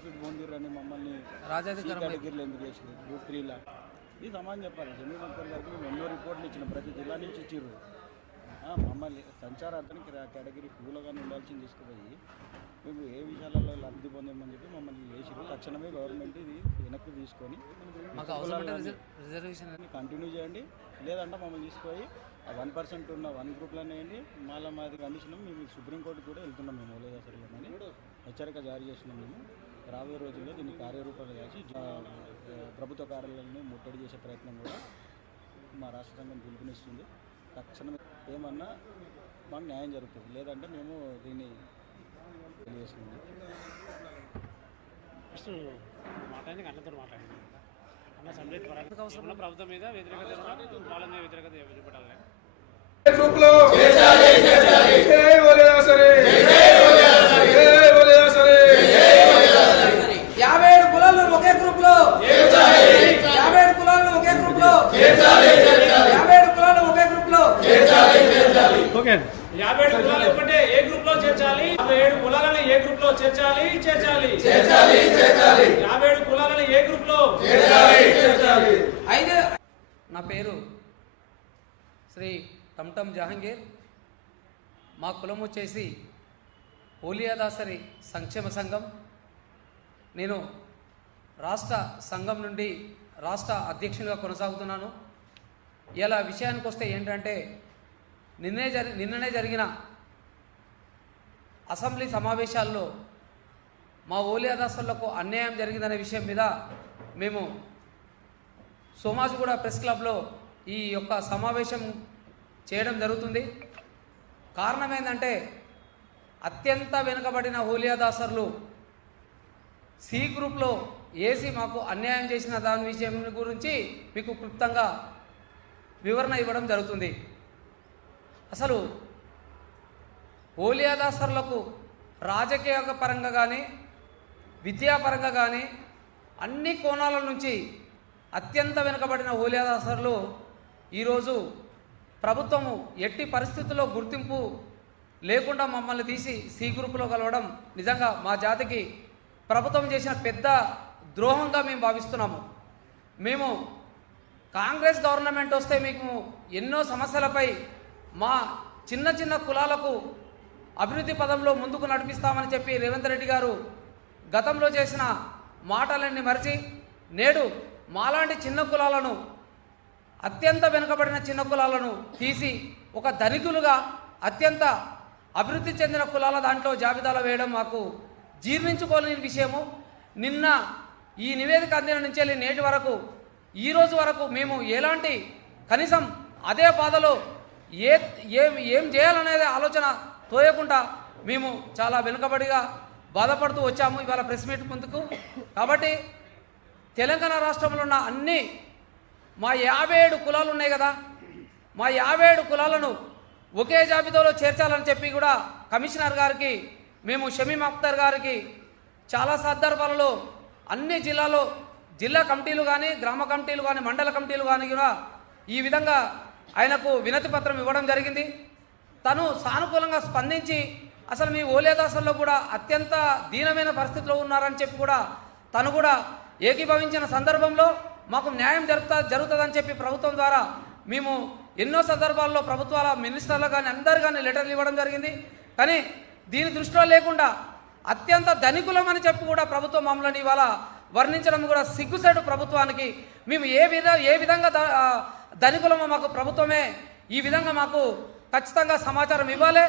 Benefit పొందిరని మమ్మల్ని కేటగిరీలో ఎందుకు చేసినారు గ్రూప్ 3లా ఇది సమానం చెప్పాలి. షమీ మక్తర్ గారికి మేము ఎన్నో రిపోర్ట్లు ఇచ్చిన ప్రతి జిల్లా నుంచి ఇచ్చిర్రు. మమ్మల్ని సంచారార్థానికి కేటగిరీ 2లో కానీ ఉండాల్సింది తీసుకుపోయి మేము ఏ విషయాలలో లబ్ధి పొందామని చెప్పి మమ్మల్ని చేసిరు. తక్షణమే గవర్నమెంట్ ఇది వెనక్కి తీసుకొని రిజర్వేషన్ కంటిన్యూ చేయండి, లేదంటే మమ్మల్ని తీసుకొని ఆ 1% ఉన్న 1 గ్రూప్లోనే వేయండి. మళ్ళీ మాది కండిషన్ మేము సుప్రీంకోర్టుకు కూడా వెళ్తున్నాం. మేము ఓలేదాసరిలోని హెచ్చరిక జారీ చేస్తున్నాం. మేము రాబోయే రోజుల్లో దీన్ని కార్యరూపంగా చేసి ప్రభుత్వ కార్యాలయాలను ముట్టడి చేసే ప్రయత్నం కూడా మా రాష్ట్ర సంఘం పిలుపునిస్తుంది. తక్షణం ఏమన్నా మాకు న్యాయం జరుగుతుంది, లేదంటే మేము దీన్ని తెలియజేస్తున్నాము. ఫస్ట్ మాట్లాడింది అన్నతో మాట్లాడింది అన్న సంజయ్ పరంగా ప్రభుత్వం మీద వ్యతిరేకత వాళ్ళ మీద వ్యతిరేకత చూపెట్టాలి. ఓకే 57 కులాలు ఒకటే ఏ గ్రూప్ లో చేర్చాలి, 57 కులాలను ఏ గ్రూప్ లో చేర్చాలి 57 కులాలను ఏ గ్రూప్ లో చేర్చాలి. నా పేరు శ్రీ టంటం జహాంగీర్. మా కులం వచ్చేసి ఓలియాదాసరి సంక్షేమ సంఘం. నేను రాష్ట్ర సంఘం నుండి రాష్ట్ర అధ్యక్షునిగా కొనసాగుతున్నాను. ఇలా విషయానికి వస్తే ఏంటంటే నిన్ననే జరిగిన అసెంబ్లీ సమావేశాల్లో మా ఓలియాదాసులకు అన్యాయం జరిగిందనే విషయం మీద మేము సోమాజిగూడ ప్రెస్ క్లబ్లో ఈ యొక్క సమావేశం చేయడం జరుగుతుంది. కారణం ఏంటంటే అత్యంత వెనుకబడిన ఓలియాదాసర్లు సి గ్రూప్లో ఏసీ మాకు అన్యాయం చేసిన దాని విషయం గురించి మీకు క్లుప్తంగా వివరణ ఇవ్వడం జరుగుతుంది. అసలు ఓలియాదాసర్లకు రాజకీయ పరంగా కానీ విద్యాపరంగా కానీ అన్ని కోణాల నుంచి అత్యంత వెనుకబడిన ఓలియాదాసర్లు ఈరోజు ప్రభుత్వము ఎట్టి పరిస్థితుల్లో గుర్తింపు లేకుండా మమ్మల్ని తీసి సి గ్రూపులో కలవడం నిజంగా మా జాతికి ప్రభుత్వం చేసిన పెద్ద ద్రోహంగా మేము భావిస్తున్నాము. మేము కాంగ్రెస్ గవర్నమెంట్ వస్తే మీకు ఎన్నో సమస్యలపై మా చిన్న చిన్న కులాలకు అభివృద్ధి పదంలో ముందుకు నడిపిస్తామని చెప్పి రేవంత్ రెడ్డి గారు గతంలో చేసిన మాటలన్నీ మరిచి నేడు మాలాంటి చిన్న కులాలను అత్యంత వెనుకబడిన చిన్న కులాలను తీసి ఒక ధనికులుగా అత్యంత అభివృద్ధి చెందిన కులాల దాంట్లో జాబితాలో వేయడం మాకు జీర్ణించుకోలేని విషయము. నిన్న ఈ నివేదిక అందిన నుంచి వెళ్ళి నేటి వరకు ఈరోజు వరకు మేము ఎలాంటి కనీసం అదే బాధలో ఏం చేయాలనేది ఆలోచన తోయకుండా మేము చాలా వెనుకబడిగా బాధపడుతూ వచ్చాము ఇవాళ ప్రెస్ మీట్ ముందుకు. కాబట్టి తెలంగాణ రాష్ట్రంలో ఉన్న అన్ని మా 57 కులాలు ఉన్నాయి కదా, మా 57 కులాలను ఒకే జాబితాలో చేర్చాలని చెప్పి కూడా కమిషనర్ గారికి మేము షమీ మక్తర్ గారికి చాలా సందర్భాలలో అన్ని జిల్లాలో జిల్లా కమిటీలు కానీ గ్రామ కమిటీలు కానీ మండల కమిటీలు కానీ కూడా ఈ విధంగా ఆయనకు వినతి పత్రం ఇవ్వడం జరిగింది. తను సానుకూలంగా స్పందించి అసలు మీ ఓలియాదాసుల్లో కూడా అత్యంత దీనమైన పరిస్థితిలో ఉన్నారని చెప్పి కూడా తను కూడా ఏకీభవించిన సందర్భంలో మాకు న్యాయం జరుగుతుందని చెప్పి ప్రభుత్వం ద్వారా మేము ఎన్నో సందర్భాల్లో ప్రభుత్వాల మినిస్టర్లు కానీ అందరు కానీ లెటర్లు ఇవ్వడం జరిగింది. కానీ దీని దృష్టిలో లేకుండా అత్యంత ధనికులమని చెప్పి కూడా ప్రభుత్వం మమ్మల్ని ఇవాళ వర్ణించడం కూడా సిగ్గుసేటు ప్రభుత్వానికి. మేము ఏ విధంగా ధనికులమో మాకు ప్రభుత్వమే ఈ విధంగా మాకు ఖచ్చితంగా సమాచారం ఇవ్వాలి.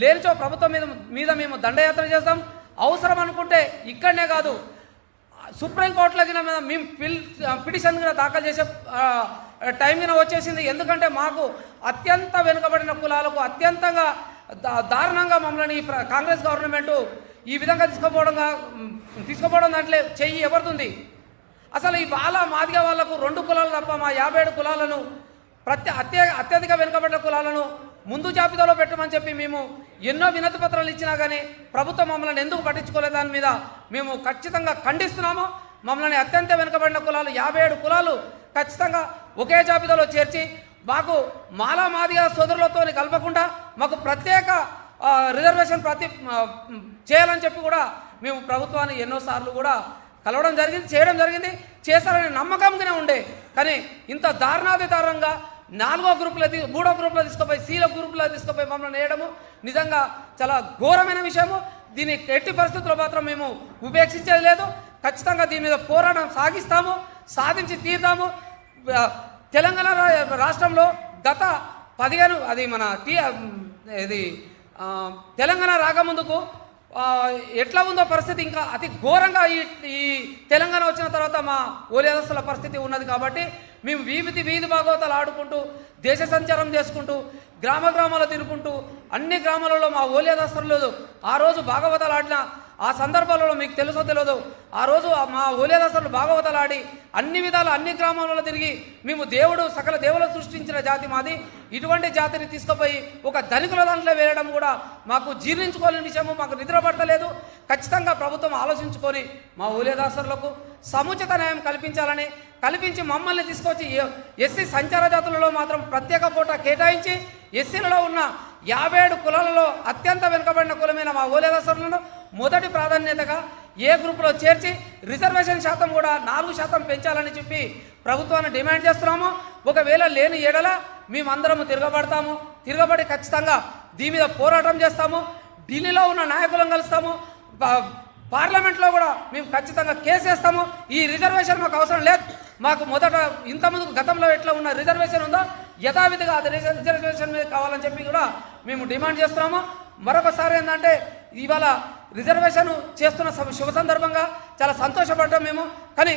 లేనిచో ప్రభుత్వం మీద మేము దండయాత్ర చేస్తాం. అవసరం అనుకుంటే ఇక్కడనే కాదు సుప్రీంకోర్టులో మేము పిటిషన్ కూడా దాఖలు చేసే టైం మీద వచ్చేసింది. ఎందుకంటే మాకు అత్యంత వెనుకబడిన కులాలకు అత్యంతంగా దారుణంగా మమ్మల్ని కాంగ్రెస్ గవర్నమెంట్ ఈ విధంగా తీసుకుపోవడం దాంట్లో చెయ్యి ఎవరుతుంది. అసలు ఈ మాదిగా వాళ్లకు 2 కులాలు తప్ప మా 57 కులాలను అత్యధిక వెనుకబడిన కులాలను ముందు జాబితాలో పెట్టమని చెప్పి మేము ఎన్నో వినతి పత్రాలు ఇచ్చినా కానీ ప్రభుత్వం మమ్మల్ని ఎందుకు పట్టించుకోలేదు దాని మీద మేము ఖచ్చితంగా ఖండిస్తున్నాము. మమ్మల్ని అత్యంత వెనుకబడిన కులాలు 57 కులాలు ఖచ్చితంగా ఒకే జాబితాలో చేర్చి మాకు మాదిగా సోదరులతో కలపకుండా మాకు ప్రత్యేక రిజర్వేషన్ చేయాలని చెప్పి కూడా మేము ప్రభుత్వాన్ని ఎన్నోసార్లు కూడా కలవడం జరిగింది, చేయడం జరిగింది, చేస్తారనే నమ్మకంగానే ఉండే. కానీ ఇంత దారుణాధికారంగా 4వ గ్రూపులో 3వ గ్రూపులో తీసుకుపోయి Cలో గ్రూపులో తీసుకుపోయి మమ్మల్ని వేయడము నిజంగా చాలా ఘోరమైన విషయము. దీన్ని ఎట్టి పరిస్థితుల్లో మాత్రం మేము ఉపేక్షించేది లేదు. ఖచ్చితంగా దీని మీద పోరాటం సాగిస్తాము, సాధించి తీరుతాము. తెలంగాణ రాష్ట్రంలో గత 15 అది మన ఇది తెలంగాణ రాకముందుకు ఎట్లా ఉందో పరిస్థితి ఇంకా అతి ఘోరంగా ఈ తెలంగాణ వచ్చిన తర్వాత మా ఓలేదస్తుల పరిస్థితి ఉన్నది. కాబట్టి మేము వీధి భాగవతాలు ఆడుకుంటూ దేశ సంచారం చేసుకుంటూ గ్రామాలు తిరుగుకుంటూ అన్ని గ్రామాలలో మా ఓలేదస్తులు ఆ రోజు భాగవతాలు ఆడిన ఆ సందర్భాలలో మీకు తెలుసో తెలియదు, ఆ రోజు మా ఓలేదస్తులు భాగవతాలు ఆడి అన్ని విధాలు అన్ని గ్రామాలలో తిరిగి మేము దేవుడు సకల దేవులను సృష్టించిన జాతి మాది, ఇటువంటి జాతిని తీసుకుపోయి ఒక ధనికుల దాంట్లో వేయడం కూడా మాకు జీర్ణించుకోలేని విషయము, మాకు నిద్ర పడతలేదు. ఖచ్చితంగా ప్రభుత్వం ఆలోచించుకొని మా ఓలేదాసరులకు సముచిత న్యాయం కల్పించి మమ్మల్ని తీసుకొచ్చి ఎస్సీ సంచార జాతులలో మాత్రం ప్రత్యేక కోటా కేటాయించి ఎస్సీలలో ఉన్న 57 కులాలలో అత్యంత వెనుకబడిన కులమైన మా ఓలేదాసరులను మొదటి ప్రాధాన్యతగా ఏ గ్రూపులో చేర్చి రిజర్వేషన్ శాతం కూడా 4% పెంచాలని చెప్పి ప్రభుత్వాన్ని డిమాండ్ చేస్తున్నాము. ఒకవేళ లేని ఎడల మేమందరము తిరగబడి ఖచ్చితంగా దీని మీద పోరాటం చేస్తాము. ఢిల్లీలో ఉన్న నాయకులను కలుస్తాము, పార్లమెంట్లో కూడా మేము ఖచ్చితంగా కేసు వేస్తాము. ఈ రిజర్వేషన్ మాకు అవసరం లేదు. మాకు మొదట ఇంతకుముందు గతంలో ఎట్లా ఉన్న రిజర్వేషన్ ఉందో యథావిధిగా అది రిజర్వేషన్ మీద కావాలని చెప్పి కూడా మేము డిమాండ్ చేస్తున్నాము. మరొకసారి ఏంటంటే ఇవాళ రిజర్వేషన్ చేస్తున్న శుభ సందర్భంగా చాలా సంతోషపడ్డాం మేము. కానీ